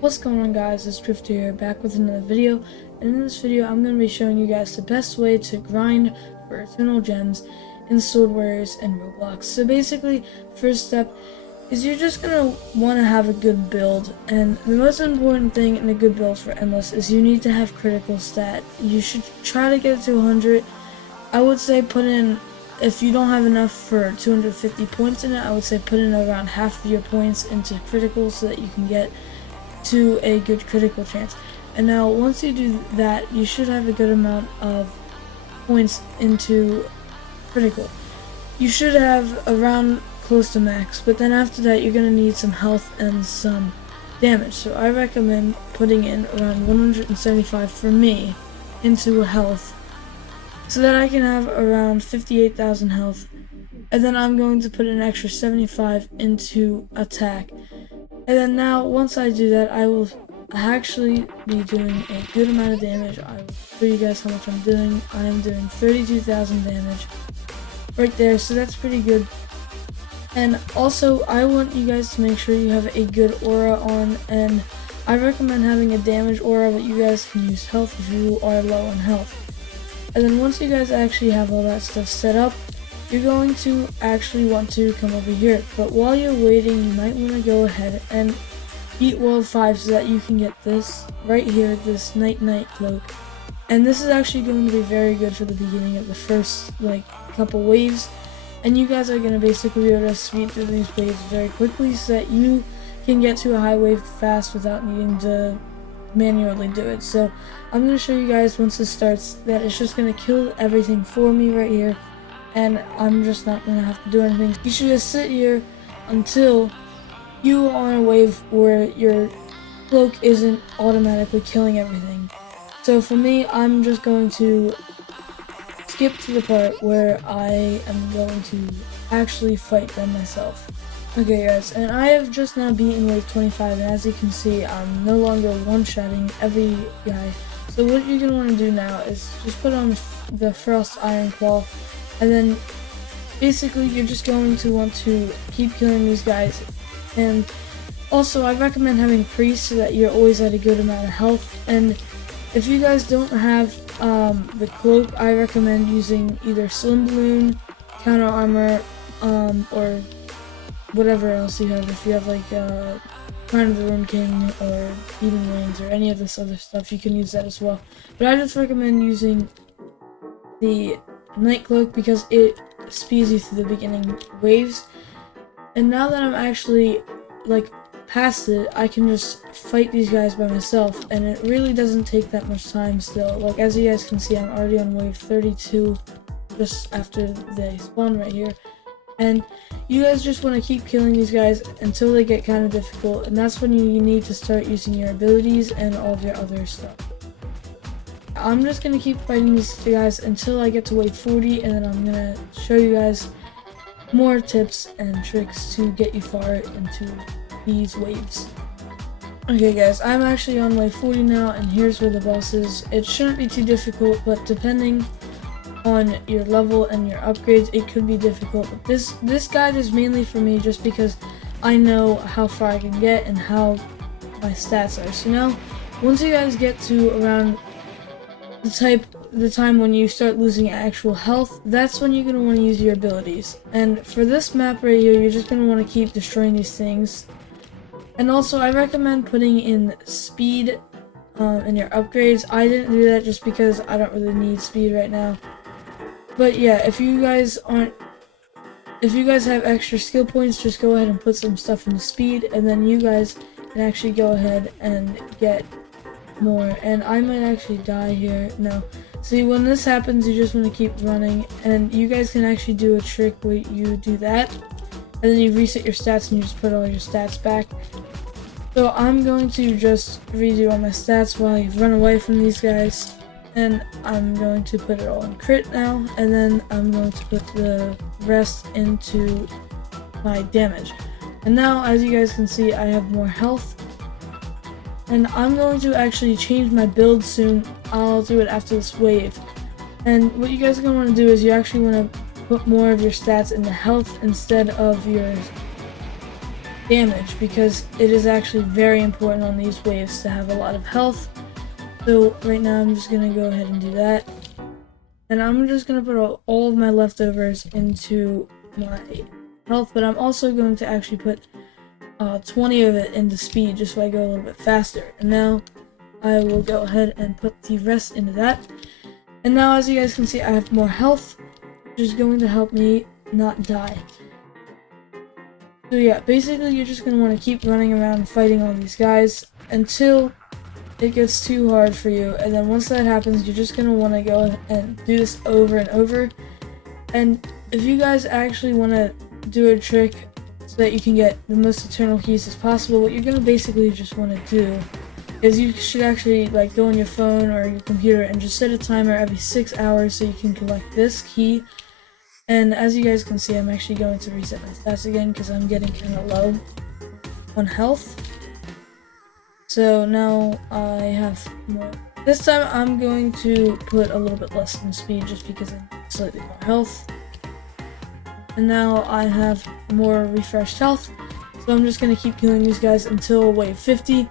What's going on, guys? It's Drifter here, back with another video, and in this video I'm going to be showing you guys the best way to grind for eternal gems in Sword Warriors and Roblox. So basically, first step is you're just going to want to have a good build, and the most important thing in a good build for Endless is you need to have critical stat. You should try to get it to 100. I would say put in, if you don't have enough for 250 points in it, I would say put in around half of your points into critical so that you can get to a good critical chance. And now once you do that, you should have a good amount of points into critical. You should have around close to max, but then after that you're going to need some health and some damage. So I recommend putting in around 175 for me into health so that I can have around 58,000 health, and then I'm going to put an extra 75 into attack. And then now, once I do that, I will actually be doing a good amount of damage. I will show you guys how much I'm doing. I am doing 32,000 damage right there, so that's pretty good. And also, I want you guys to make sure you have a good aura on, and I recommend having a damage aura, but you guys can use health if you are low on health. And then once you guys actually have all that stuff set up, you're going to actually want to come over here. But while you're waiting, you might want to go ahead and beat World 5 so that you can get this right here, this Night Cloak. And this is actually going to be very good for the beginning of the first couple waves. And you guys are going to basically be able to speed through these waves very quickly so that you can get to a high wave fast without needing to manually do it. So I'm going to show you guys once this starts that it's just going to kill everything for me right here. And I'm just not going to have to do anything. You should just sit here until you are on a wave where your cloak isn't automatically killing everything. So for me, I'm just going to skip to the part where I am going to actually fight them myself. Okay guys, and I have just now beaten wave 25, and as you can see, I'm no longer one-shotting every guy. So what you're going to want to do now is just put on the Frost Iron Claw. And then basically you're just going to want to keep killing these guys. And also I recommend having Priest so that you're always at a good amount of health. And if you guys don't have the cloak, I recommend using either Slim Balloon, Counter Armor, or whatever else you have. If you have Crown of the Rune King or Healing Wings or any of this other stuff, you can use that as well. But I just recommend using the Night Cloak because it speeds you through the beginning waves. And now that I'm actually past it, I can just fight these guys by myself, and it really doesn't take that much time still. As you guys can see, I'm already on wave 32 just after they spawn right here. And you guys just want to keep killing these guys until they get kind of difficult, and that's when you need to start using your abilities and all of your other stuff. I'm just going to keep fighting these guys until I get to wave 40, and then I'm going to show you guys more tips and tricks to get you far into these waves. Okay guys, I'm actually on wave 40 now, and here's where the boss is. It shouldn't be too difficult, but depending on your level and your upgrades, it could be difficult. But this guide is mainly for me just because I know how far I can get and how my stats are. So now, once you guys get to around the time when you start losing actual health, that's when you're going to want to use your abilities. And for this map right here, you're just going to want to keep destroying these things. And also, I recommend putting in speed in your upgrades. I didn't do that just because I don't really need speed right now. But yeah, if you guys have extra skill points, just go ahead and put some stuff into speed, and then you guys can actually go ahead and get more. And I might actually die here. No. See, when this happens, you just want to keep running, and you guys can actually do a trick where you do that, and then you reset your stats and you just put all your stats back. So I'm going to just redo all my stats while I run away from these guys, and I'm going to put it all in crit now, and then I'm going to put the rest into my damage. And now, as you guys can see, I have more health. And I'm going to actually change my build soon. I'll do it after this wave. And what you guys are going to want to do is you actually want to put more of your stats into health instead of your damage, because it is actually very important on these waves to have a lot of health. So right now I'm just gonna go ahead and do that, and I'm just gonna put all of my leftovers into my health, but I'm also going to actually put 20 of it into speed just so I go a little bit faster. And now I will go ahead and put the rest into that. And now, as you guys can see, I have more health, which is going to help me not die. So yeah, basically you're just going to want to keep running around fighting all these guys until it gets too hard for you. And then once that happens, you're just going to want to go and do this over and over. And if you guys actually want to do a trick so that you can get the most eternal keys as possible, what you're going to basically just want to do is you should actually like go on your phone or your computer and just set a timer every 6 hours so you can collect this key. And as you guys can see, I'm actually going to reset my stats again because I'm getting kind of low on health. So now I have more. This time I'm going to put a little bit less in speed just because I have slightly more health. And now I have more refreshed health. So I'm just going to keep healing these guys until wave 50.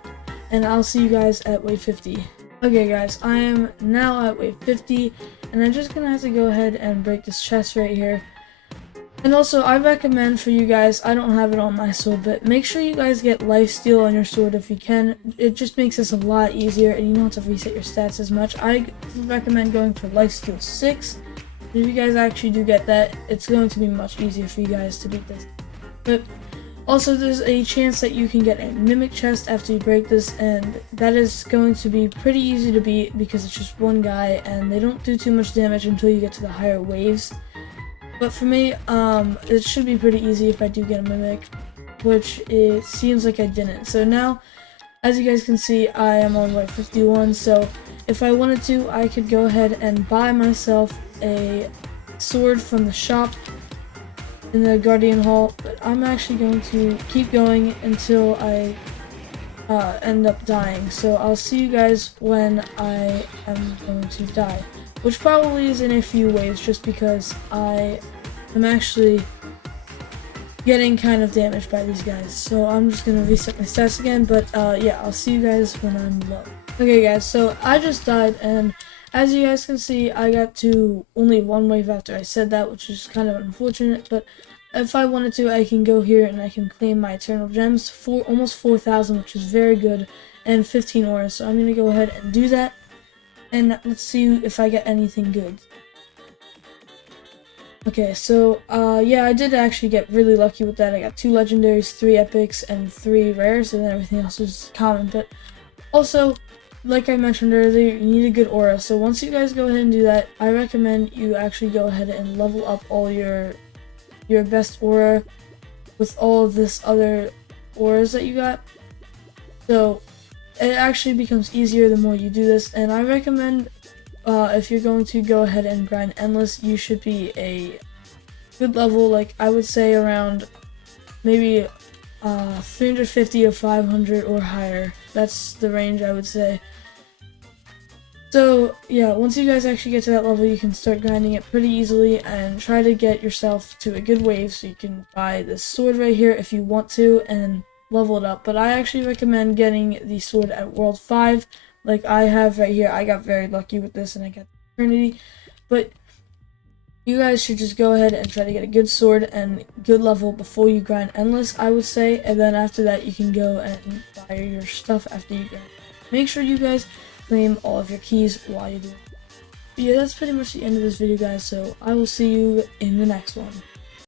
And I'll see you guys at wave 50. Okay guys, I am now at wave 50, and I'm just gonna have to go ahead and break this chest right here. And also, I recommend for you guys, I don't have it on my sword, but make sure you guys get lifesteal on your sword if you can. It just makes this a lot easier, and you don't have to reset your stats as much. I recommend going for lifesteal 6. If you guys actually do get that, it's going to be much easier for you guys to beat this. But also, there's a chance that you can get a mimic chest after you break this, and that is going to be pretty easy to beat because it's just one guy and they don't do too much damage until you get to the higher waves. But for me, it should be pretty easy if I do get a mimic, which it seems like I didn't. So now, as you guys can see, I am on wave 51, so if I wanted to, I could go ahead and buy myself a sword from the shop in the Guardian Hall, but I'm actually going to keep going until I end up dying. So I'll see you guys when I am going to die, which probably is in a few waves just because I am actually getting kind of damaged by these guys. So I'm just going to reset my stats again, but yeah, I'll see you guys when I'm low. Okay guys, so I just died, and as you guys can see, I got to only one wave after I said that, which is kind of unfortunate, but if I wanted to, I can go here and I can claim my eternal gems for almost 4,000, which is very good, and 15 auras. So I'm going to go ahead and do that, and let's see if I get anything good. Okay, so yeah, I did actually get really lucky with that. I got 2 legendaries, 3 epics, and 3 rares, and then everything else was common. But also, like I mentioned earlier, you need a good aura. So once you guys go ahead and do that, I recommend you actually go ahead and level up all your best aura with all of this other auras that you got. So it actually becomes easier the more you do this, and I recommend if you're going to go ahead and grind endless, you should be a good level, like I would say around maybe 350 or 500 or higher. That's the range I would say. So yeah, once you guys actually get to that level, you can start grinding it pretty easily and try to get yourself to a good wave so you can buy this sword right here if you want to and level it up. But I actually recommend getting the sword at World 5 like I have right here. I got very lucky with this and I got Eternity. But you guys should just go ahead and try to get a good sword and good level before you grind endless, I would say. And then after that, you can go and buy your stuff after you grind. Make sure you guys claim all of your keys while you're doing it. But yeah, that's pretty much the end of this video, guys. So I will see you in the next one.